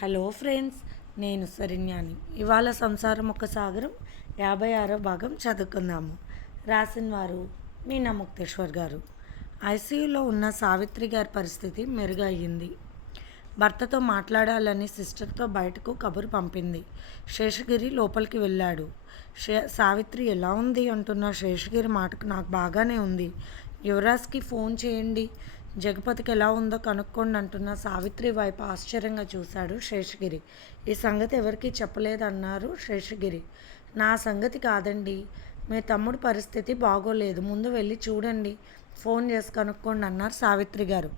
Hello friends, నేను శరణ్యాని. ఇవాళ సంసారం ఒక సాగరం 56వ భాగం చదువుకుందాము. రాసిన వారు మీనా ముక్తేశ్వర్ గారు. ఐసీయూలో ఉన్న సావిత్రి గారి పరిస్థితి మెరుగయ్యింది. భర్తతో మాట్లాడాలని సిస్టర్తో బయటకు కబురు పంపింది. శేషగిరి లోపలికి వెళ్ళాడు. సావిత్రి ఎలా ఉంది అంటున్న శేషగిరి మాటకు నాకు బాగానే ఉంది, యువరాజ్కి ఫోన్ చేయండి, జగపతికి ఎలా ఉందో కనుక్కోండి అంటున్న సావిత్రి వైపు ఆశ్చర్యంగా చూశాడు శేషగిరి. ఈ సంగతి ఎవరికీ చెప్పలేదన్నారు శేషగిరి. నా సంగతి కాదండి, మీ తమ్ముడి పరిస్థితి బాగోలేదు, ముందు వెళ్ళి చూడండి, ఫోన్ చేసి కనుక్కోండి అన్నారు సావిత్రి గారు.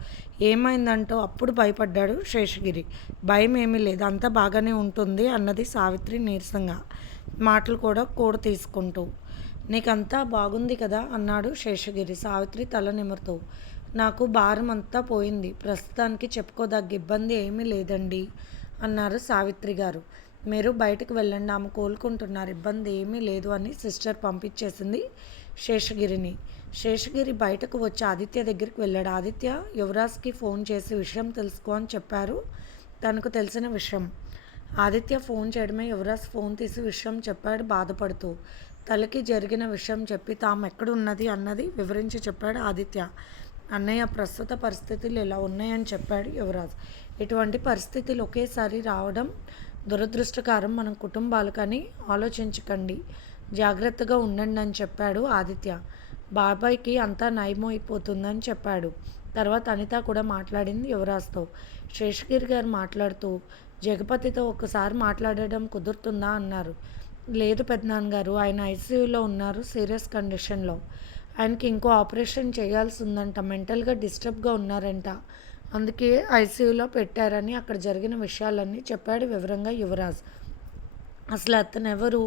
ఏమైందంటూ అప్పుడు భయపడ్డాడు శేషగిరి. భయం ఏమీ లేదు, అంతా బాగానే ఉంటుంది అన్నది సావిత్రి నీరసంగా, మాటలు కూడా కూడ తీసుకుంటూ. నీకంతా బాగుంది కదా అన్నాడు శేషగిరి. సావిత్రి తల నిమురుతూ, నాకు భారం అంతా పోయింది, ప్రస్తుతానికి చెప్పుకోదగ్గ ఇబ్బంది ఏమీ లేదండి అన్నారు సావిత్రి గారు. మీరు బయటకు వెళ్ళండి, ఆమె కోలుకుంటున్నారు, ఇబ్బంది ఏమీ లేదు అని సిస్టర్ పంపించేసింది శేషగిరిని. శేషగిరి బయటకు వచ్చి ఆదిత్య దగ్గరికి వెళ్ళాడు. ఆదిత్య, యువరాజ్కి ఫోన్ చేసి విషయం తెలుసుకో అని చెప్పారు, తనకు తెలిసిన విషయం. ఆదిత్య ఫోన్ చేయడమే యువరాజ్ ఫోన్ తీసి విషయం చెప్పాడు బాధపడుతూ. తల్లికి జరిగిన విషయం చెప్పి తాము ఎక్కడున్నది అన్నది వివరించి చెప్పాడు ఆదిత్య. అన్నయ్య, ప్రస్తుత పరిస్థితులు ఇలా ఉన్నాయని చెప్పాడు యువరాజ్. ఇటువంటి పరిస్థితులు ఒకేసారి రావడం దురదృష్టకరం, మన కుటుంబాలు కానీ ఆలోచించకండి, జాగ్రత్తగా ఉండండి అని చెప్పాడు ఆదిత్య. బాబాయ్కి అంతా నయమైపోతుందని చెప్పాడు. తర్వాత అనిత కూడా మాట్లాడింది యువరాజ్తో. శేషగిరి గారు మాట్లాడుతూ, జగపతితో ఒకసారి మాట్లాడడం కుదురుతుందా అన్నారు. లేదు పెద్దనాన్నగారు, ఆయన ఐసీయూలో ఉన్నారు, సీరియస్ కండిషన్లో, ఆయనకి ఇంకో ఆపరేషన్ చేయాల్సి ఉందంట, మెంటల్గా డిస్టర్బ్గా ఉన్నారంట, అందుకే ఐసీయూలో పెట్టారని అక్కడ జరిగిన విషయాలన్నీ చెప్పాడు వివరంగా యువరాజ్. అసలు అతను ఎవరు,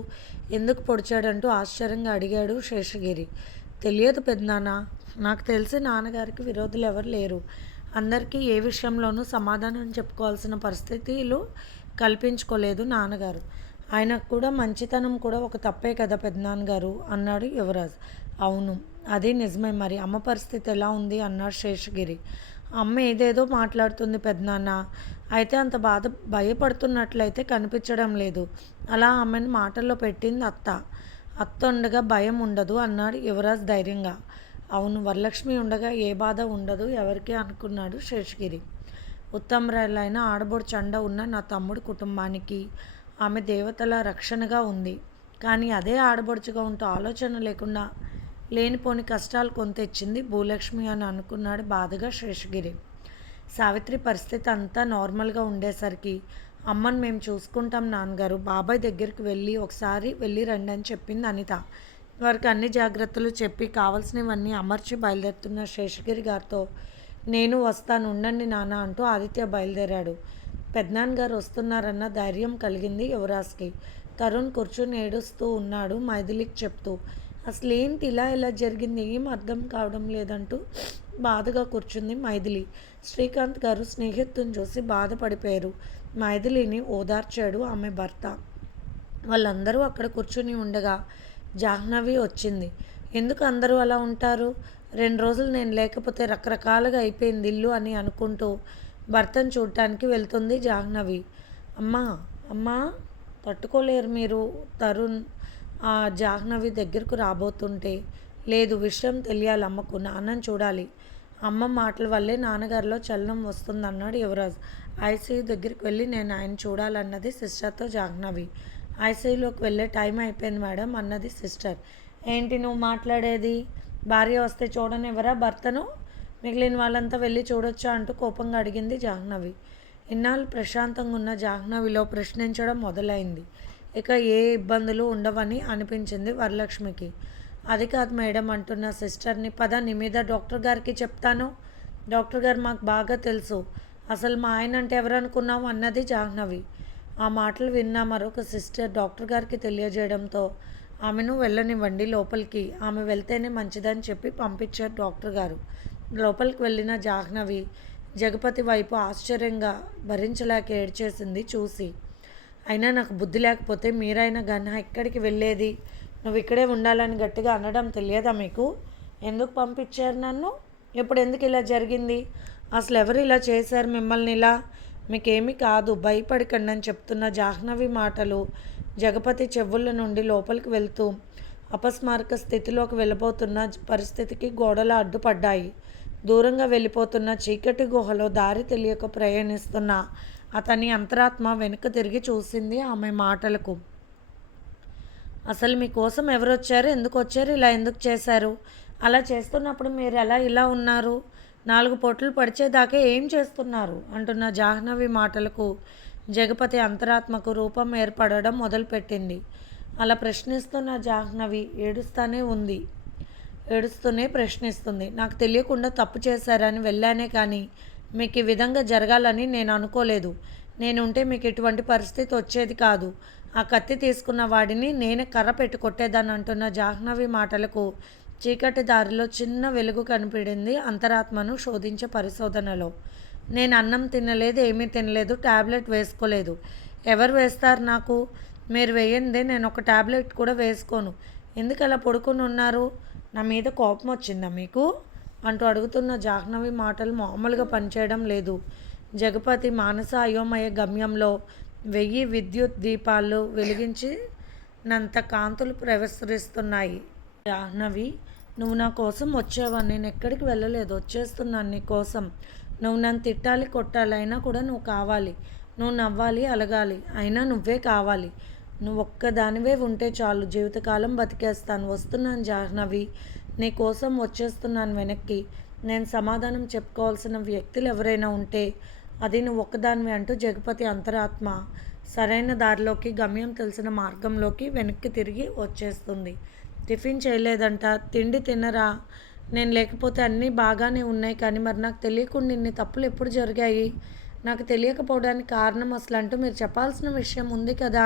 ఎందుకు పొడిచాడంటూ ఆశ్చర్యంగా అడిగాడు శేషగిరి. తెలియదు పెద్దనాన్న, నాకు తెలిసి నాన్నగారికి విరోధులు ఎవరు లేరు, అందరికీ ఏ విషయంలోనూ సమాధానం చెప్పుకోవాల్సిన పరిస్థితులు కల్పించుకోలేదు నాన్నగారు, ఆయనకు కూడా మంచితనం కూడా ఒక తప్పే కదా పెద్దనాన్నగారు అన్నాడు యువరాజ్. అవును, అది నిజమే, మరి అమ్మ పరిస్థితి ఎలా ఉంది అన్నాడు శేషగిరి. అమ్మ ఏదేదో మాట్లాడుతుంది పెద్దనాన్న, అయితే అంత భయపడుతున్నట్లయితే కనిపించడం లేదు, అలా ఆమెను మాటల్లో పెట్టింది అత్త ఉండగా భయం ఉండదు అన్నాడు యువరాజ్ ధైర్యంగా. అవును, వరలక్ష్మి ఉండగా ఏ బాధ ఉండదు ఎవరికి అనుకున్నాడు శేషగిరి. ఉత్తమరాలైన ఆడబోడు చండ ఉన్న నా తమ్ముడి కుటుంబానికి ఆమె దేవతల రక్షణగా ఉంది, కానీ అదే ఆడబడుచుగా ఉంటూ ఆలోచన లేకుండా లేనిపోని కష్టాలు తెచ్చింది భూలక్ష్మి అని అనుకున్నాడు బాధగా శేషగిరి. సావిత్రి పరిస్థితి అంతా నార్మల్గా ఉండేసరికి, అమ్మని మేము చూసుకుంటాం నాన్నగారు, బాబాయ్ దగ్గరికి ఒకసారి వెళ్ళి రండి అని చెప్పింది అనిత. వారికి అన్ని జాగ్రత్తలు చెప్పి కావాల్సినవన్నీ అమర్చి బయలుదేరుతున్న శేషగిరి గారితో, నేను వస్తాను ఉండండి నాన్న అంటూ ఆదిత్య బయలుదేరాడు. పెద్దనాన్నగారు వస్తున్నారన్న ధైర్యం కలిగింది యువరాజ్కి. తరుణ్ కూర్చుని ఏడుస్తూ ఉన్నాడు మైథిలికి చెప్తూ. అసలేంటి ఇలా జరిగింది, ఏం అర్థం కావడం లేదంటూ బాధగా కూర్చుంది మైథిలి. శ్రీకాంత్ గారు స్నేహితుని చూసి బాధపడిపోయారు. మైథిలిని ఓదార్చాడు ఆమె భర్త. వాళ్ళందరూ అక్కడ కూర్చుని ఉండగా జాహ్నవి వచ్చింది. ఎందుకు అందరూ అలా ఉంటారు, 2 రోజులు నేను లేకపోతే రకరకాలుగా అయిపోయింది ఇల్లు అని అనుకుంటూ భర్తను చూడటానికి వెళ్తుంది జాహ్నవి. అమ్మా తట్టుకోలేరు మీరు, తరుణ్ ఆ జాహ్నవి దగ్గరకు రాబోతుంటే. లేదు, విషయం తెలియాలి అమ్మకు, నాన్నని చూడాలి, అమ్మ మాటల వల్లే నాన్నగారిలో చలనం వస్తుందన్నాడు యువరాజ్. ఐసీయూ దగ్గరికి వెళ్ళి నేను ఆయన చూడాలన్నది సిస్టర్తో జాహ్నవి. ఐసీయూలోకి వెళ్ళే టైం అయిపోయింది మేడం అన్నది సిస్టర్. ఏంటి నువ్వు మాట్లాడేది, భార్య వస్తే చూడనివ్వరా భర్తను, మిగిలిన వాళ్ళంతా వెళ్ళి చూడొచ్చా అంటూ కోపంగా అడిగింది జాహ్నవి. ఇన్నాళ్ళు ప్రశాంతంగా ఉన్న జాహ్నవిలో ప్రశ్నించడం మొదలైంది. ఇక ఏ ఇబ్బందులు ఉండవని అనిపించింది వరలక్ష్మికి. అది కాదు మేడం అంటున్న సిస్టర్ని, పద నీ మీద డాక్టర్ గారికి చెప్తాను, డాక్టర్ గారు మాకు బాగా తెలుసు, అసలు మా ఆయన అంటే ఎవరు అనుకున్నావు అన్నది జాహ్నవి. ఆ మాటలు విన్న మరొక సిస్టర్ డాక్టర్ గారికి తెలియజేయడంతో, ఆమెను వెళ్ళనివ్వండి లోపలికి, ఆమె వెళ్తేనే మంచిదని చెప్పి పంపించారు డాక్టర్ గారు. లోపలికి వెళ్ళిన జాహ్నవి జగపతి వైపు ఆశ్చర్యంగా భరించలేక ఏడ్చేసింది చూసి. అయినా నాకు బుద్ధి లేకపోతే మీరైనా గన్నా ఎక్కడికి వెళ్ళేది, నువ్వు ఇక్కడే ఉండాలని గట్టిగా అనడం తెలియదా మీకు, ఎందుకు పంపించారు నన్ను, ఇప్పుడు ఎందుకు ఇలా జరిగింది, అసలు ఎవరు ఇలా చేశారు మిమ్మల్ని ఇలా, మీకేమీ కాదు, భయపడకండి అని చెప్తున్న జాహ్నవి మాటలు జగపతి చెవుల నుండి లోపలికి వెళ్తూ అపస్మారక స్థితిలోకి వెళ్ళబోతున్న పరిస్థితికి గోడలు అడ్డుపడ్డాయి. దూరంగా వెళ్ళిపోతున్న చీకటి గుహలో దారి తెలియక ప్రయాణిస్తున్న అతని అంతరాత్మ వెనుక తిరిగి చూసింది ఆమె మాటలకు. అసలు మీకోసం ఎవరొచ్చారు, ఎందుకు వచ్చారు, ఇలా ఎందుకు చేశారు, అలా చేస్తున్నప్పుడు మీరు ఎలా ఇలా ఉన్నారు, 4 పొట్లు పడిచేదాకా ఏం చేస్తున్నారు అంటున్న జాహ్నవి మాటలకు జగపతి అంతరాత్మకు రూపం ఏర్పడడం మొదలుపెట్టింది. అలా ప్రశ్నిస్తున్న జాహ్నవి ఏడుస్తూనే ప్రశ్నిస్తుంది. నాకు తెలియకుండా తప్పు చేశారని వెళ్ళానే కానీ మీకు ఈ విధంగా జరగాలని నేను అనుకోలేదు. నేనుంటే మీకు ఇటువంటి పరిస్థితి వచ్చేది కాదు. ఆ కత్తి తీసుకున్న వాడిని నేనే కర్ర పెట్టి కొట్టేదాన్ని అంటున్న జాహ్నవి మాటలకు చీకటి దారిలో చిన్న వెలుగు కనిపించింది అంతరాత్మను శోధించే పరిశోధనలో. నేను అన్నం తినలేదు, ఏమీ తినలేదు, ట్యాబ్లెట్ వేసుకోలేదు. ఎవరు వేస్తారు నాకు? మీరు వేయందే నేను ఒక ట్యాబ్లెట్ కూడా వేసుకోను. ఎందుకు అలా పడుకుని ఉన్నారు? నా మీద కోపం వచ్చిందా మీకు అంటూ అడుగుతున్న జాహ్నవి మాటలు మామూలుగా పనిచేయడం లేదు. జగపతి మానస అయోమయ గమ్యంలో 1000 విద్యుత్ దీపాలు వెలిగించినంత కాంతులు ప్రసరిస్తున్నాయి. జాహ్నవి, నువ్వు నా కోసం వచ్చావని నేను ఎక్కడికి వెళ్ళలేదు, వచ్చేస్తున్నాను నీ కోసం. నువ్వు నన్ను తిట్టాలి, కొట్టాలి, అయినా కూడా నువ్వు కావాలి. నువ్వు నవ్వాలి, అలగాలి, అయినా నువ్వే కావాలి. నువ్వు ఒక్కదానివే ఉంటే చాలు, జీవితకాలం బతికేస్తాను. వస్తున్నాను జాహ్నవి, నీ కోసం వచ్చేస్తున్నాను వెనక్కి. నేను సమాధానం చెప్పుకోవాల్సిన వ్యక్తులు ఎవరైనా ఉంటే అది నువ్వు ఒక్కదానివి అంటూ జగపతి అంతరాత్మ సరైన దారిలోకి, గమ్యం తెలిసిన మార్గంలోకి వెనక్కి తిరిగి వచ్చేస్తుంది. టిఫిన్ చేయలేదంట, తిండి తినరా? నేను లేకపోతే అన్నీ బాగానే ఉన్నాయి, కానీ మరి నాకు తెలియకుండా ఇన్ని తప్పులు ఎప్పుడు జరిగాయి? నాకు తెలియకపోవడానికి కారణం అసలు అంటూ మీరు చెప్పాల్సిన విషయం ఉంది కదా,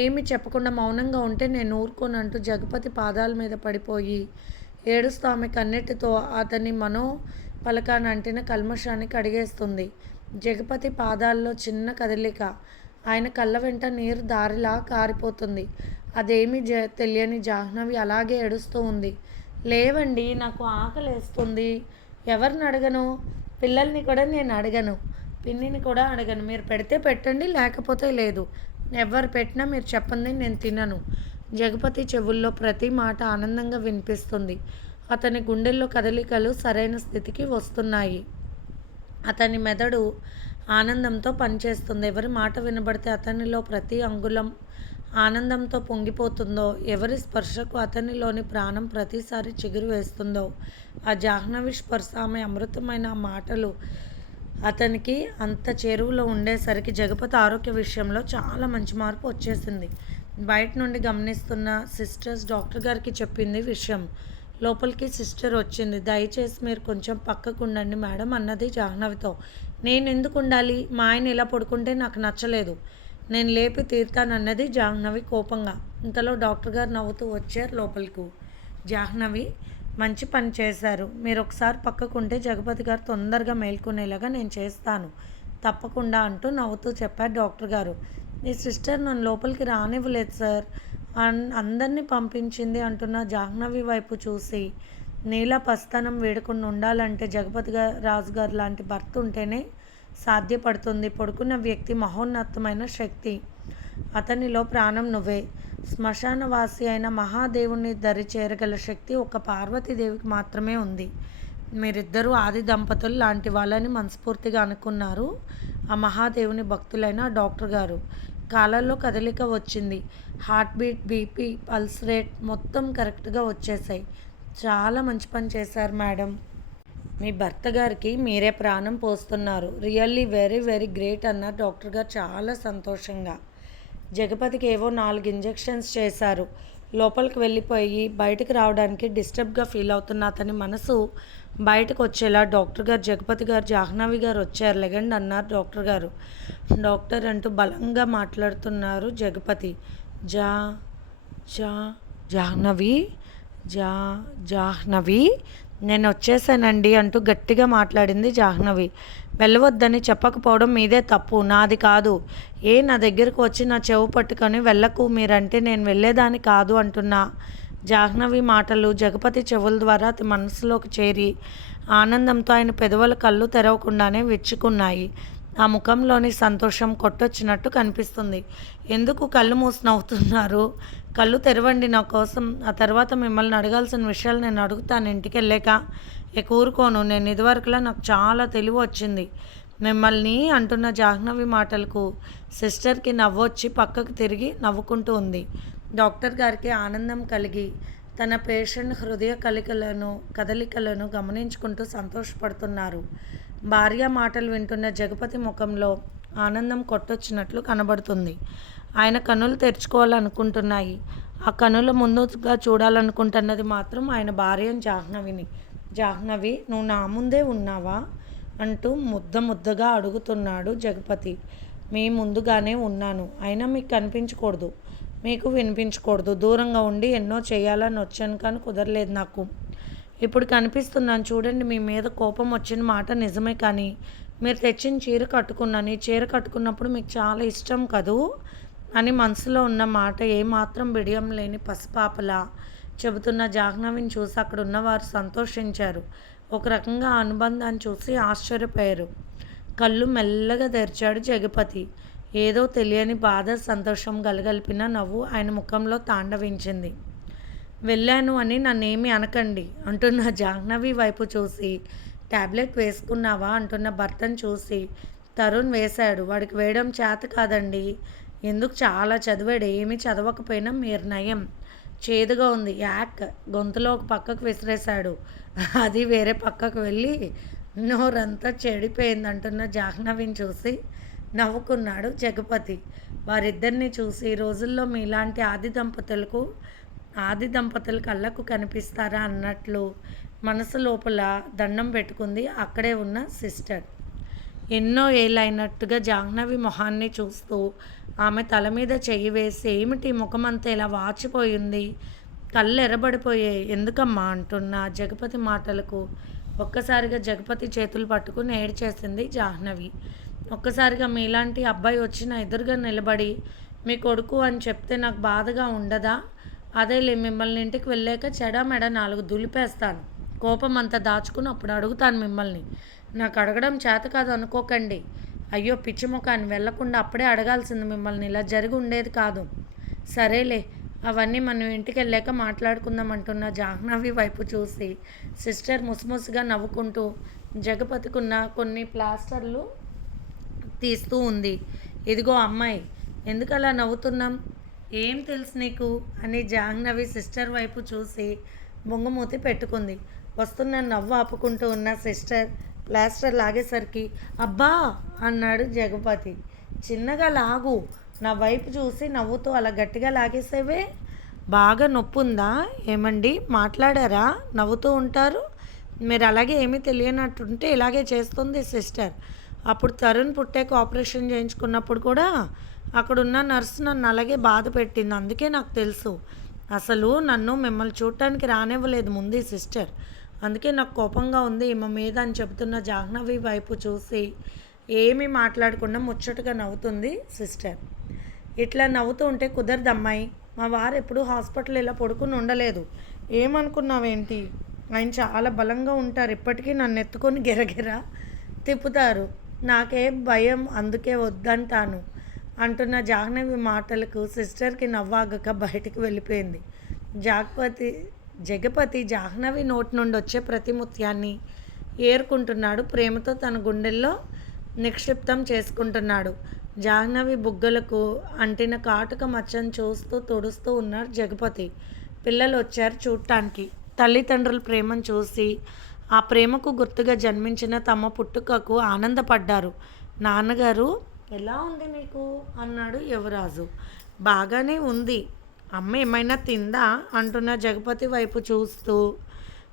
ఏమి చెప్పకుండా మౌనంగా ఉంటే నేను ఊరుకోను అంటూ జగపతి పాదాల మీద పడిపోయి ఏడుస్తూ ఆమె కన్నెటితో అతని పలకాన్ని అంటిన కల్మషాన్ని కడిగేస్తుంది. జగపతి పాదాల్లో చిన్న కదలిక, ఆయన కళ్ళ వెంట నీరు దారిలా కారిపోతుంది. అదేమీ తెలియని జాహ్నవి అలాగే ఏడుస్తూ ఉంది. లేవండి, నాకు ఆకలేస్తుంది. ఎవరిని అడగను? పిల్లల్ని కూడా నేను అడగను, పిన్నిని కూడా అడగను. మీరు పెడితే పెట్టండి, లేకపోతే లేదు. ఎవరు పెట్టినా మీరు చెప్పండి, నేను తినను. జగపతి చెవుల్లో ప్రతి మాట ఆనందంగా వినిపిస్తుంది. అతని గుండెల్లో కదలికలు సరైన స్థితికి వస్తున్నాయి. అతని మెదడు ఆనందంతో పనిచేస్తుంది. ఎవరి మాట వినబడితే అతనిలో ప్రతి అంగుళం ఆనందంతో పొంగిపోతుందో, ఎవరి స్పర్శకు అతనిలోని ప్రాణం ప్రతిసారి చిగురు వేస్తుందో, ఆ జాహ్నవి స్పర్శ, ఆమె అమృతమైన మాటలు అతనికి అంత చేరువలో ఉండేసరికి జగపతి ఆరోగ్య విషయంలో చాలా మంచి మార్పు వచ్చేసింది. బయట నుండి గమనిస్తున్న సిస్టర్స్ డాక్టర్ గారికి చెప్పింది విషయం. లోపలికి సిస్టర్ వచ్చింది. దయచేసి మీరు కొంచెం పక్కకు ఉండండి మేడం అన్నది జాహ్నవితో. నేను ఎందుకు ఉండాలి? మా ఆయన ఇలా పడుకుంటే నాకు నచ్చలేదు, నేను లేపి తీరుతానన్నది జాహ్నవి కోపంగా. ఇంతలో డాక్టర్ గారు నవ్వుతూ వచ్చారు లోపలికి. జాహ్నవి, మంచి పని చేశారు. మీరు ఒకసారి పక్కకుంటే జగపతి గారు తొందరగా మేల్కొనేలాగా నేను చేస్తాను తప్పకుండా అంటూ నవ్వుతూ చెప్పారు డాక్టర్ గారు. ఈ సిస్టర్ నన్ను లోపలికి రానివ్వలేదు సార్, అందరినీ పంపించింది అంటున్న జాహ్నవి వైపు చూసి, నీలా పస్తనం వేడకుండా ఉండాలంటే జగపతి రాజు గారు లాంటి భర్త ఉంటేనే సాధ్యపడుతుంది. పడుకున్న వ్యక్తి మహోన్నతమైన శక్తి, అతనిలో ప్రాణం నువ్వే. శ్మశానవాసి అయిన మహాదేవుని దరి చేరగల శక్తి ఒక పార్వతీదేవికి మాత్రమే ఉంది. మీరిద్దరూ ఆది దంపతులు లాంటి వాళ్ళని మనస్ఫూర్తిగా అనుకున్నారు ఆ మహాదేవుని భక్తులైన డాక్టర్ గారు. కాళ్ళల్లో కదలిక వచ్చింది. Heart beat, BP, pulse rate మొత్తం కరెక్ట్గా వచ్చేసాయి. చాలా మంచి పని చేశారు మేడం. మీ భర్త గారికి మీరే ప్రాణం పోస్తున్నారు. రియల్లీ వెరీ వెరీ గ్రేట్ అన్నారు డాక్టర్ గారు చాలా సంతోషంగా. జగపతికి ఏవో 4 ఇంజెక్షన్స్ చేశారు. లోపలికి వెళ్ళిపోయి బయటకు రావడానికి డిస్టర్బ్గా ఫీల్ అవుతున్న అతని మనసు బయటకు వచ్చేలా డాక్టర్ గారు, జగపతి గారు, జాహ్నవి గారు వచ్చారు, లెగండి అన్నారు డాక్టర్ గారు. డాక్టర్ అంటూ బలంగా మాట్లాడుతున్నారు జగపతి. జా జా జాహ్నవి జాహ్నవి నేను వచ్చేసానండి అంటూ గట్టిగా మాట్లాడింది జాహ్నవి. వెళ్ళవద్దని చెప్పకపోవడం మీదే తప్పు, నాది కాదు. నా దగ్గరకు వచ్చి నా చెవు పట్టుకొని వెళ్ళకు, మీరంటే నేను వెళ్ళేదాన్ని కాదు అంటున్నా జాహ్నవి మాటలు జగపతి చెవుల ద్వారా అతి మనసులోకి చేరి ఆనందంతో ఆయన పెదవుల కళ్ళు తెరవకుండానే విచ్చుకున్నాయి. ఆ ముఖంలోని సంతోషం కొట్టొచ్చినట్టు కనిపిస్తుంది. ఎందుకు కళ్ళు మూసి నవ్వుతున్నారు? కళ్ళు తెరవండి నా కోసం. ఆ తర్వాత మిమ్మల్ని అడగాల్సిన విషయాలు నేను అడుగుతాను ఇంటికెళ్ళాక. ఇక ఊరుకోను. నేను ఇదివరకులా నాకు చాలా తెలివి వచ్చింది. మిమ్మల్ని అంటున్న జాహ్నవి మాటలకు సిస్టర్కి నవ్వొచ్చి పక్కకు తిరిగి నవ్వుకుంటూ ఉంది. డాక్టర్ గారికి ఆనందం కలిగి తన పేషెంట్ హృదయ కదలికలను గమనించుకుంటూ సంతోషపడుతున్నారు. భార్య మాటలు వింటున్న జగపతి ముఖంలో ఆనందం కొట్టొచ్చినట్లు కనబడుతుంది. ఆయన కన్నులు తెరుచుకోవాలనుకుంటున్నాయి. ఆ కన్నుల ముందుగా చూడాలనుకుంటున్నది మాత్రం ఆయన భార్య జాహ్నవిని. జాహ్నవి, నువ్వు నా ముందే ఉన్నావా అంటూ ముద్దగా అడుగుతున్నాడు జగపతి. మీ ముందుగానే ఉన్నాను. అయినా మీకు కనిపించకూడదు, మీకు వినిపించకూడదు. దూరంగా ఉండి ఎన్నో చేయాలని వచ్చాను కానీ కుదరలేదు నాకు. ఇప్పుడు కనిపిస్తున్నాను చూడండి. మీ మీద కోపం వచ్చిన మాట నిజమే, కానీ మీరు తెచ్చిన చీర కట్టుకున్నాను. ఈ చీర కట్టుకున్నప్పుడు మీకు చాలా ఇష్టం కదూ అని మనసులో ఉన్న మాట ఏమాత్రం బిడియం లేని పసిపాపలా చెబుతున్న జాహ్నవిని చూసి అక్కడ ఉన్నవారు సంతోషించారు. ఒక రకంగా ఆ అనుబంధాన్ని చూసి ఆశ్చర్యపోయారు. కళ్ళు మెల్లగా తెరిచాడు జగపతి. ఏదో తెలియని బాధ, సంతోషం గలగలిపిన నవ్వు ఆయన ముఖంలో తాండవించింది. వెళ్ళాను అని నన్నేమీ అనకండి అంటున్న జాహ్నవి వైపు చూసి, టాబ్లెట్ వేసుకున్నావా అంటున్న భర్తను చూసి, తరుణ్ వేశాడు. వాడికి వేయడం చేత కాదండి. ఎందుకు? చాలా చదివాడు. ఏమీ చదవకపోయినా మీరు నయం. చేదుగా ఉంది. యాక్ గొంతులో ఒక పక్కకు విసిరేశాడు. అది వేరే పక్కకు వెళ్ళి నోరంతా చెడిపోయింది అంటున్న జాహ్నవిని చూసి నవ్వుకున్నాడు జగపతి. వారిద్దరిని చూసి, ఈ రోజుల్లో మీలాంటి ఆది దంపతులు కళ్ళకు కనిపిస్తారా అన్నట్లు మనసు లోపల దండం పెట్టుకుంది అక్కడే ఉన్న సిస్టర్. ఎన్నో ఏళ్ళైనట్టుగా జాహ్నవి మొహాన్ని చూస్తూ ఆమె తల మీద చెయ్యి వేసి, ఏమిటి ముఖమంతా ఇలా వాచిపోయింది, కళ్ళు ఎర్రబడిపోయాయి, ఎందుకమ్మా అంటున్న జగపతి మాటలకు ఒక్కసారిగా జగపతి చేతులు పట్టుకుని ఏడ్చేసింది జాహ్నవి. ఒక్కసారిగా మీలాంటి అబ్బాయి వచ్చిన ఎదురుగా నిలబడి మీ కొడుకు అని చెప్తే నాకు బాధగా ఉండదా? అదేలే, మిమ్మల్ని ఇంటికి వెళ్ళాక చెడమెడ 4 దులిపేస్తాను. కోపం అంతా దాచుకుని అప్పుడు అడుగుతాను మిమ్మల్ని. నాకు అడగడం చేత కాదు అనుకోకండి. అయ్యో పిచ్చి ముఖాన్ని, వెళ్లకుండా అప్పుడే అడగాల్సింది మిమ్మల్ని. ఇలా జరిగి ఉండేది కాదు. సరేలే, అవన్నీ మనం ఇంటికి వెళ్ళాక మాట్లాడుకుందాం అంటున్న జాహ్నవి వైపు చూసి సిస్టర్ ముసిముసిగా నవ్వుకుంటూ జగపతికున్న కొన్ని ప్లాస్టర్లు తీస్తూ ఉంది. ఇదిగో అమ్మాయి, ఎందుకు అలా నవ్వుతున్నాం? ఏం తెలుసు నీకు అని జాహ్నవి సిస్టర్ వైపు చూసి బొంగమూతి పెట్టుకుంది. వస్తున్న నవ్వు ఆపుకుంటూ ఉన్న సిస్టర్ ప్లాస్టర్ లాగేసరికి అబ్బా అన్నాడు జగపతి. చిన్నగా లాగు. నా వైపు చూసి నవ్వుతూ అలా గట్టిగా లాగేసేవే. బాగా నొప్పుందా? ఏమండి మాట్లాడారా? నవ్వుతూ ఉంటారు. మీరు అలాగే ఏమీ తెలియనట్టుంటే ఇలాగే చేస్తుంది సిస్టర్. అప్పుడు తరుణ్ పుట్టేకు ఆపరేషన్ చేయించుకున్నప్పుడు కూడా అక్కడున్న నర్సు నన్ను అలాగే బాధ పెట్టింది. అందుకే నాకు తెలుసు. అసలు నన్ను మిమ్మల్ని చూడటానికి రానివ్వలేదు ముందు సిస్టర్. అందుకే నాకు కోపంగా ఉంది ఈమె మీద అని చెబుతున్న జాహ్నవి వైపు చూసి ఏమీ మాట్లాడకుండా ముచ్చటగా నవ్వుతుంది సిస్టర్. ఇట్లా నవ్వుతూ ఉంటే కుదరదమ్మాయి. మా వారు ఎప్పుడు హాస్పిటల్ ఇలా పడుకుని ఉండలేదు. ఏమనుకున్నావేంటి? ఆయన చాలా బలంగా ఉంటారు. ఇప్పటికీ నన్ను ఎత్తుకొని గిరగిర తిప్పుతారు. నాకే భయం, అందుకే వద్దంటాను అంటున్న జాహ్నవి మాటలకు సిస్టర్కి నవ్వాగక బయటికి వెళ్ళిపోయింది. జగపతి జాహ్నవి నోటి నుండి వచ్చే ప్రతి ముత్యాన్ని ఏరుకుంటున్నాడు. ప్రేమతో తన గుండెల్లో నిక్షిప్తం చేసుకుంటున్నాడు. జాహ్నవి బుగ్గలకు అంటిన కాటుక మచ్చను చూస్తూ తుడుస్తూ ఉన్నాడు జగపతి. పిల్లలు వచ్చారు చూడటానికి. తల్లిదండ్రుల ప్రేమను చూసి ఆ ప్రేమకు గుర్తుగా జన్మించిన తమ పుట్టుకకు ఆనందపడ్డారు. నాన్నగారు, ఎలా ఉంది మీకు అన్నాడు యువరాజు. బాగానే ఉంది. అమ్మ ఏమైనా తిందా అంటున్న జగపతి వైపు చూస్తూ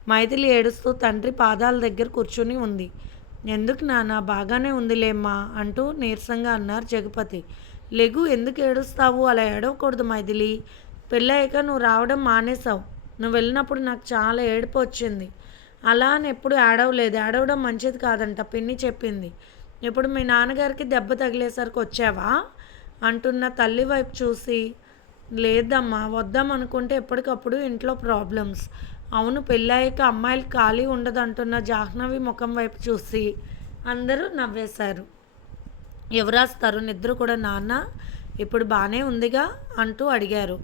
మైథిలి ఏడుస్తూ తండ్రి పాదాల దగ్గర కూర్చుని ఉంది. ఎందుకు నాన్న, బాగానే ఉందిలేమ్మా అంటూ నీరసంగా అన్నారు జగపతి. లెగు, ఎందుకు ఏడుస్తావు? అలా ఏడవకూడదు మైథిలి. పెళ్ళయ్యాక నువ్వు రావడం మానేసావు. నువ్వు వెళ్ళినప్పుడు నాకు చాలా ఏడుపు వచ్చింది. అలా అని ఎప్పుడు ఏడవలేదు. ఏడవడం మంచిది కాదంట పిన్ని చెప్పింది. ఇప్పుడు మీ నాన్నగారికి దెబ్బ తగిలేసరికి వచ్చావా అంటున్న తల్లి వైపు చూసి, లేదమ్మా, వద్దాం అనుకుంటే ఎప్పటికప్పుడు ఇంట్లో ప్రాబ్లమ్స్. అవును, పెళ్ళాక అమ్మాయిలు ఖాళీ ఉండదు అంటున్న జాహ్నవి ముఖం వైపు చూసి అందరూ నవ్వేశారు. యువరాజ్ తరుణ్ ఇద్దరు కూడా నాన్న ఇప్పుడు బాగానే ఉందిగా అంటూ అడిగారు.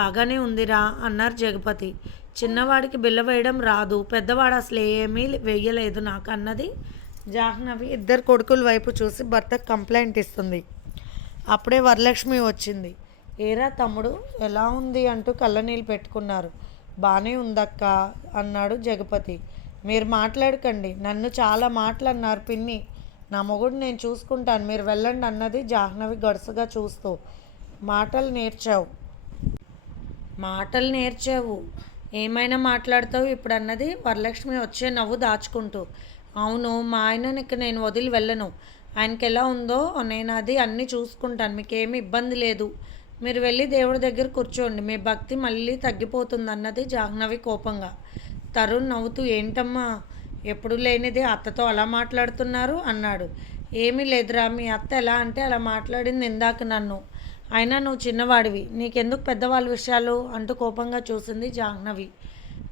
బాగానే ఉందిరా అన్నారు జగపతి. చిన్నవాడికి బిల్ల వేయడం రాదు, పెద్దవాడు అసలు ఏమీ వెయ్యలేదు నాకు అన్నది జాహ్నవి ఇద్దరు కొడుకుల వైపు చూసి భర్తకు కంప్లైంట్ ఇస్తుంది. అప్పుడే వరలక్ష్మి వచ్చింది. ఏరా తమ్ముడు ఎలా ఉంది అంటూ కళ్ళనీళ్ళు పెట్టుకున్నారు. బాగానే ఉందక్క అన్నాడు జగపతి. మీరు మాట్లాడకండి, నన్ను చాలా మాటలు అన్నారు పిన్ని, నా మొగుడు నేను చూసుకుంటాను, మీరు వెళ్ళండి అన్నది జాహ్నవి గడుసుగా చూస్తూ. మాటలు నేర్చావు ఏమైనా మాట్లాడతావు ఇప్పుడు అన్నది వరలక్ష్మి వచ్చే నవ్వు దాచుకుంటూ. అవును, మా ఆయనకి నేను వదిలి వెళ్ళను, ఆయనకి ఎలా ఉందో నేను అది అన్నీ చూసుకుంటాను, మీకేమీ ఇబ్బంది లేదు, మీరు వెళ్ళి దేవుడి దగ్గర కూర్చోండి, మీ భక్తి మళ్ళీ తగ్గిపోతుంది అన్నది జాహ్నవి కోపంగా. తరుణ్ నవ్వుతూ ఏంటమ్మా ఎప్పుడు లేనిది అత్తతో అలా మాట్లాడుతున్నారు అన్నాడు. ఏమీ లేదురా, మీ అత్త ఎలా అంటే అలా మాట్లాడింది ఇందాక నన్ను, అయినా నువ్వు చిన్నవాడివి, నీకెందుకు పెద్దవాళ్ళ విషయాలు అంటూ కోపంగా చూసింది జాహ్నవి.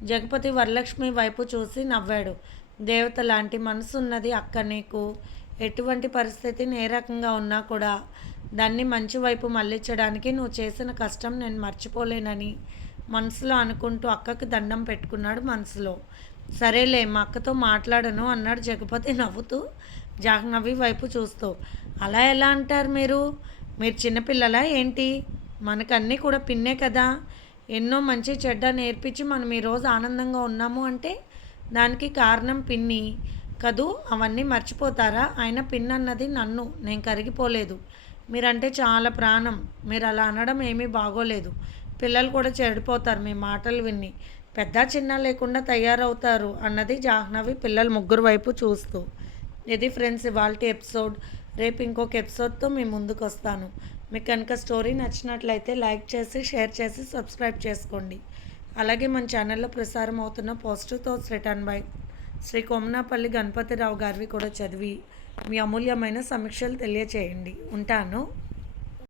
జగపతి వరలక్ష్మి వైపు చూసి నవ్వాడు. దేవత లాంటి మనసు ఉన్నది అక్క నీకు, ఎటువంటి పరిస్థితి ఏ రకంగా ఉన్నా కూడా దాన్ని మంచి వైపు మళ్ళించడానికి నువ్వు చేసిన కష్టం నేను మర్చిపోలేనని మనసులో అనుకుంటూ అక్కకి దండం పెట్టుకున్నాడు మనసులో. సరేలే మా అక్కతో మాట్లాడను అన్నాడు జగపతి నవ్వుతూ జాహ్నవి వైపు చూస్తూ. అలా ఎలా అంటారు మీరు చిన్నపిల్లలా ఏంటి, మనకన్నీ కూడా పిన్నే కదా, ఎన్నో మంచి చెడ్డ నేర్పించి మనం ఈరోజు ఆనందంగా ఉన్నాము అంటే దానికి కారణం పిన్ని కదూ, అవన్నీ మర్చిపోతారా, ఆయన పిన్ అన్నది నన్ను, నేను కరిగిపోలేదు, మీరంటే చాలా ప్రాణం, మీరు అలా అనడం ఏమీ బాగోలేదు, పిల్లలు కూడా చెడిపోతారు మీ మాటలు విని, పెద్ద చిన్న లేకుండా తయారవుతారు అన్నది జాహ్నవి పిల్లల ముగ్గురు వైపు చూస్తూ. ఇది ఫ్రెండ్స్ ఇవాల్టి ఎపిసోడ్. రేపు ఇంకొక ఎపిసోడ్తో మీ ముందుకు వస్తాను. మీకు కనుక స్టోరీ నచ్చినట్లయితే లైక్ చేసి షేర్ చేసి సబ్స్క్రైబ్ చేసుకోండి. అలాగే మన ఛానల్లో ప్రసారం అవుతున్న positive thoughts written by Shri Komanapalli Ganapathirao గారివి కూడా చదివి మీ అమూల్యమైన సమీక్షలు తెలియచేయండి. ఉంటాను.